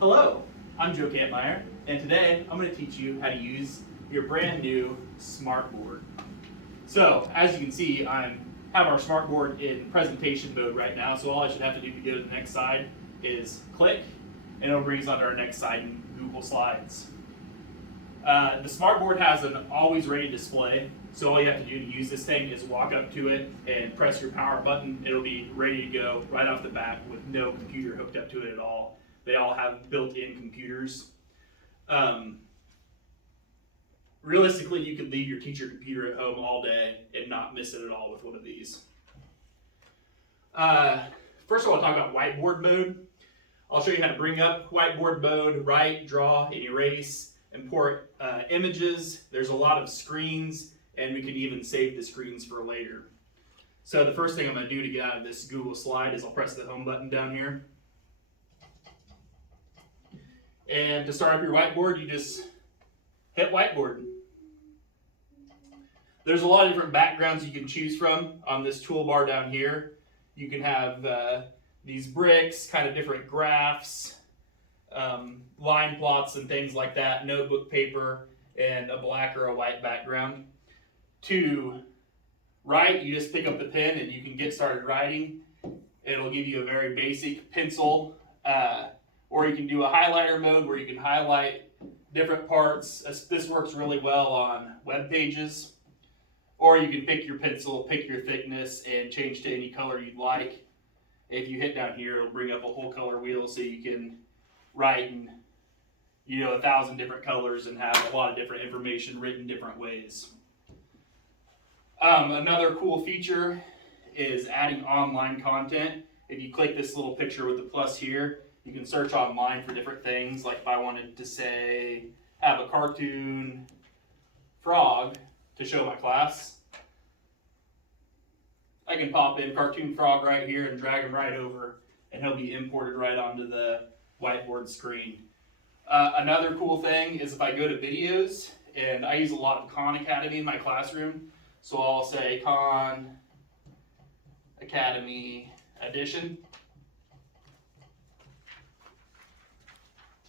Hello, I'm Joe Kampmeyer, and today I'm going to teach you how to use your brand new smartboard. So, as you can see, I have our smartboard in presentation mode right now, so all I should have to do to go to the next slide is click, and it'll bring us onto our next slide in Google Slides. The smartboard has an always ready display, so all you have to do to use this thing is walk up to it and press your power button. It'll be ready to go right off the bat with no computer hooked up to it at all. They all have built-in computers. Realistically, you could leave your teacher computer at home all day and not miss it at all with one of these. First of all, I'll talk about whiteboard mode. I'll show you how to bring up whiteboard mode, write, draw, and erase, import images. There's a lot of screens, and we can even save the screens for later. So the first thing I'm going to do to get out of this Google slide is I'll press the home button down here. And to start up your whiteboard, you just hit whiteboard. There's a lot of different backgrounds you can choose from on this toolbar down here. You can have these bricks, kind of different graphs, line plots and things like that, notebook paper, and a black or a white background. To write, you just pick up the pen and you can get started writing. It'll give you a very basic pencil, or you can do a highlighter mode where you can highlight different parts. This works really well on web pages. Or you can pick your pencil, pick your thickness, and change to any color you'd like. If you hit down here, it'll bring up a whole color wheel so you can write in 1,000 different colors and have a lot of different information written different ways. Another cool feature is adding online content. If you click this little picture with the plus here, you can search online for different things. Like if I wanted to say, have a cartoon frog to show my class, I can pop in cartoon frog right here and drag him right over, and he'll be imported right onto the whiteboard screen. Another cool thing is if I go to videos, and I use a lot of Khan Academy in my classroom, so I'll say Khan Academy Edition.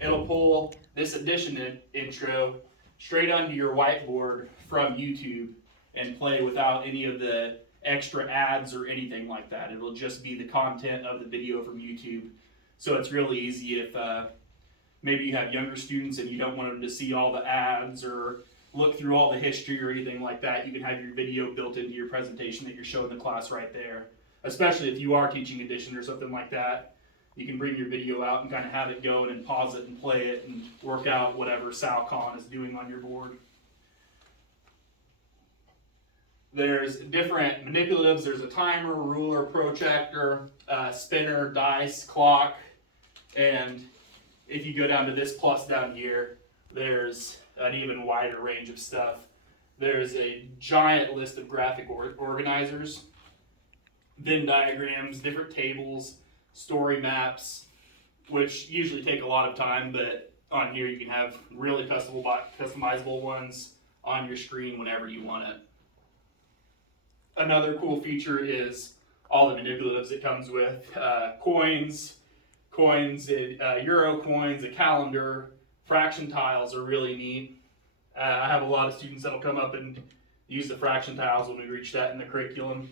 It'll pull this edition intro straight onto your whiteboard from YouTube and play without any of the extra ads or anything like that. It'll just be the content of the video from YouTube. So it's really easy if maybe you have younger students and you don't want them to see all the ads or look through all the history or anything like that. You can have your video built into your presentation that you're showing the class right there. Especially if you are teaching addition or something like that. You can bring your video out and kind of have it going and pause it and play it and work out whatever Sal Khan is doing on your board. There's different manipulatives. There's a timer, ruler, protractor, spinner, dice, clock, and if you go down to this plus down here, there's an even wider range of stuff. There's a giant list of graphic organizers, Venn diagrams, different tables, story maps, which usually take a lot of time, but on here you can have really customizable ones on your screen whenever you want it. Another cool feature is all the manipulatives it comes with. Coins, Euro coins, a calendar, fraction tiles are really neat. I have a lot of students that will come up and use the fraction tiles when we reach that in the curriculum.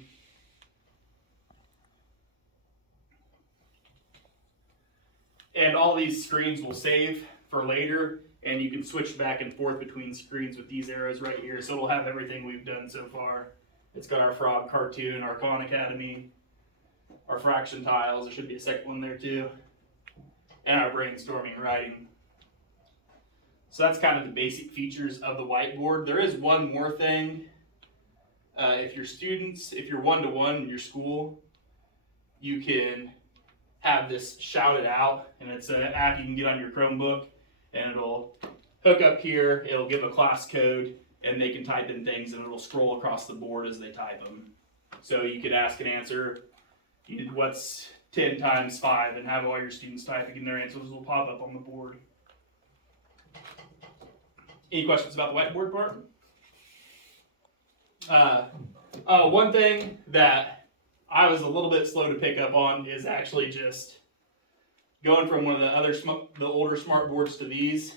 And all these screens will save for later, and you can switch back and forth between screens with these arrows right here. So it'll have everything we've done so far. It's got our frog cartoon, our Khan Academy, our fraction tiles. There should be a second one there too. And our brainstorming writing. So that's kind of the basic features of the whiteboard. There is one more thing. If you're one-to-one in your school, you can have this shouted out, and it's an app you can get on your Chromebook, and it'll hook up here, it'll give a class code, and they can type in things, and it'll scroll across the board as they type them. So you could ask and answer, what's 10 times 5, and have all your students typing, and their answers will pop up on the board. Any questions about the whiteboard part? One thing that I was a little bit slow to pick up on is actually just going from one of the older smart boards to these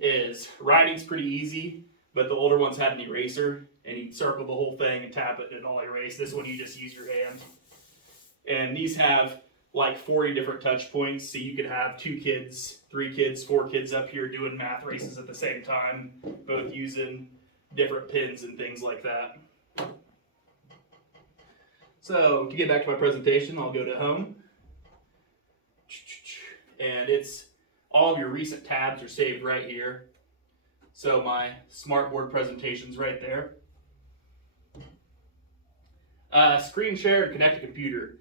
is writing's pretty easy, but the older ones had an eraser, and you circle the whole thing and tap it and all erase. This one you just use your hand. And these have like 40 different touch points, so you could have 2 kids, 3 kids, 4 kids up here doing math races at the same time, both using different pins and things like that. So to get back to my presentation, I'll go to home. And it's all of your recent tabs are saved right here. So my smartboard presentation's right there. Screen share and connect a computer.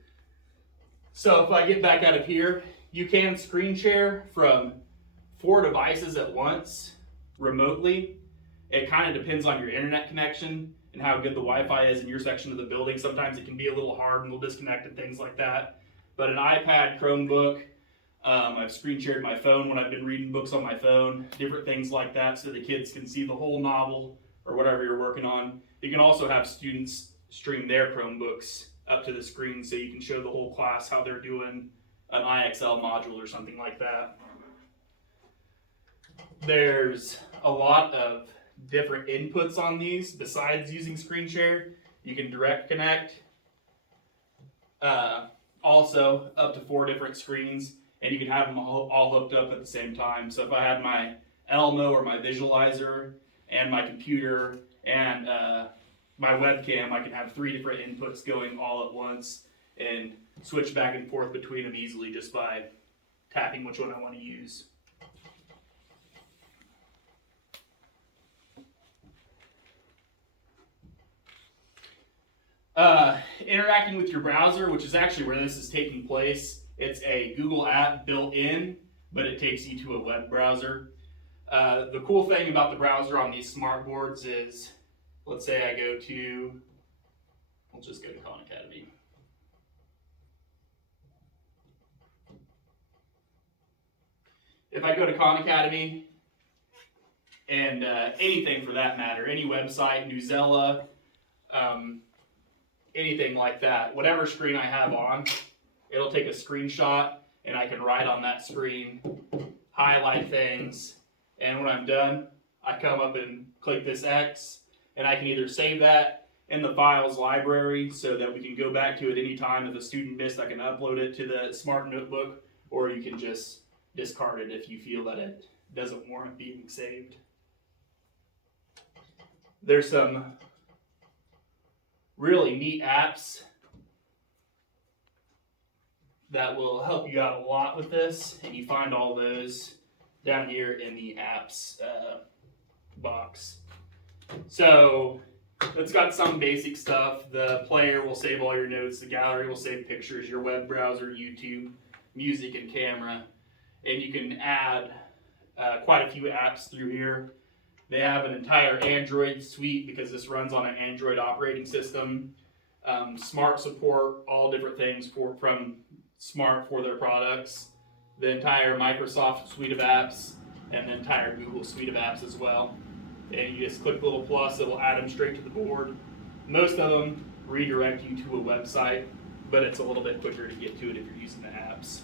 So if I get back out of here, you can screen share from 4 devices at once remotely. It kind of depends on your internet connection and how good the Wi-Fi is in your section of the building. Sometimes it can be a little hard and we'll disconnect and things like that. But an iPad, Chromebook, I've screen shared my phone when I've been reading books on my phone, different things like that, so the kids can see the whole novel or whatever you're working on. You can also have students stream their Chromebooks up to the screen so you can show the whole class how they're doing an IXL module or something like that. There's a lot of different inputs on these besides using screen share. You can direct connect, also up to 4 different screens, and you can have them all hooked up at the same time. So if I had my Elmo or my visualizer and my computer and my webcam, I can have 3 different inputs going all at once and switch back and forth between them easily just by tapping which one I want to use. Interacting with your browser, which is actually where this is taking place. It's a Google app built in, but it takes you to a web browser. The cool thing about the browser on these smart boards is, let's say I go to, we'll just go to Khan Academy. If I go to Khan Academy, and anything for that matter, any website, Newsela, anything like that, whatever screen I have on, it'll take a screenshot and I can write on that screen, highlight things, and when I'm done, I come up and click this X, and I can either save that in the files library so that we can go back to it anytime. If a student missed, I can upload it to the smart notebook, or you can just discard it if you feel that it doesn't warrant being saved. There's some really neat apps that will help you out a lot with this, and you find all those down here in the apps box. So it's got some basic stuff. The player will save all your notes, the gallery will save pictures, your web browser, YouTube, music, and camera, and you can add quite a few apps through here. They have an entire Android suite because this runs on an Android operating system. Smart support, all different things from Smart for their products. The entire Microsoft suite of apps and the entire Google suite of apps as well. And you just click the little plus, it will add them straight to the board. Most of them redirect you to a website, but it's a little bit quicker to get to it if you're using the apps.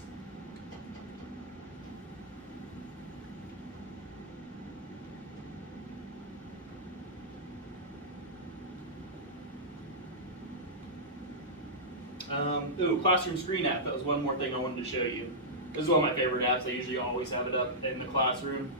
Classroom Screen app. That was one more thing I wanted to show you. This is one of my favorite apps. I usually always have it up in the classroom.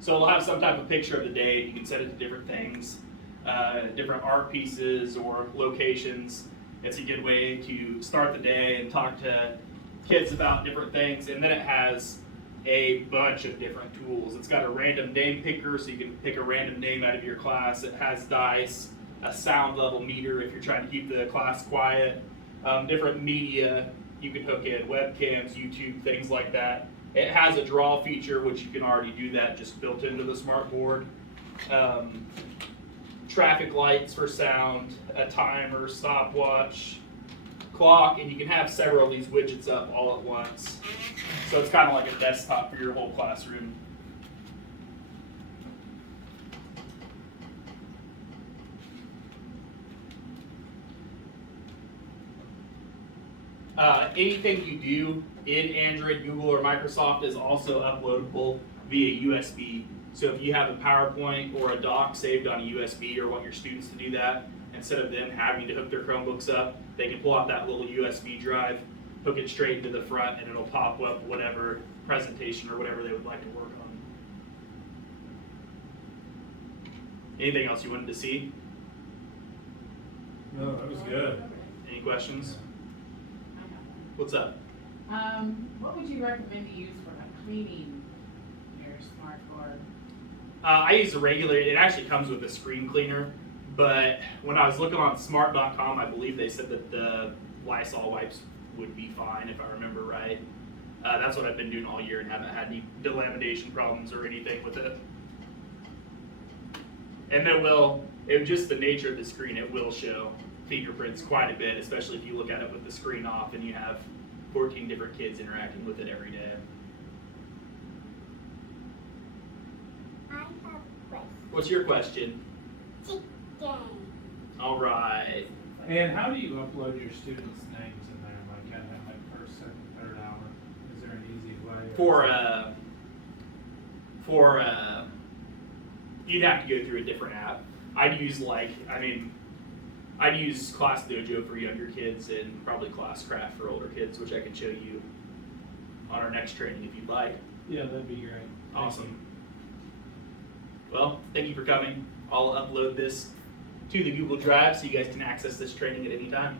So it'll have some type of picture of the day. You can set it to different things. Different art pieces or locations. It's a good way to start the day and talk to kids about different things. And then it has a bunch of different tools. It's got a random name picker, so you can pick a random name out of your class. It has dice, a sound level meter if you're trying to keep the class quiet, different media you can hook in, webcams, YouTube, things like that. It has a draw feature, which you can already do that just built into the smart board. Traffic lights for sound, a timer, stopwatch, clock, and you can have several of these widgets up all at once. So it's kind of like a desktop for your whole classroom. Anything you do in Android, Google, or Microsoft is also uploadable via USB. So if you have a PowerPoint or a doc saved on a USB or want your students to do that, instead of them having to hook their Chromebooks up, they can pull out that little USB drive, hook it straight into the front, and it'll pop up whatever presentation or whatever they would like to work on. Anything else you wanted to see? No, that was good. Any questions? What's up? What would you recommend to use for cleaning your smart board? I use a regular, it actually comes with a screen cleaner, but when I was looking on smart.com, I believe they said that the Lysol wipes would be fine if I remember right. That's what I've been doing all year and haven't had any delamination problems or anything with it. And just the nature of the screen, it will show fingerprints quite a bit, especially if you look at it with the screen off and you have 14 different kids interacting with it every day. I have a question. What's your question? Chicken. All right. And how do you upload your students' names in there? Like at that first, second, third hour? Is there an easy way? You'd have to go through a different app. I'd use Class Dojo for younger kids and probably Classcraft for older kids, which I can show you on our next training if you'd like. Yeah, that'd be great. Awesome. Well, thank you for coming. I'll upload this to the Google Drive so you guys can access this training at any time.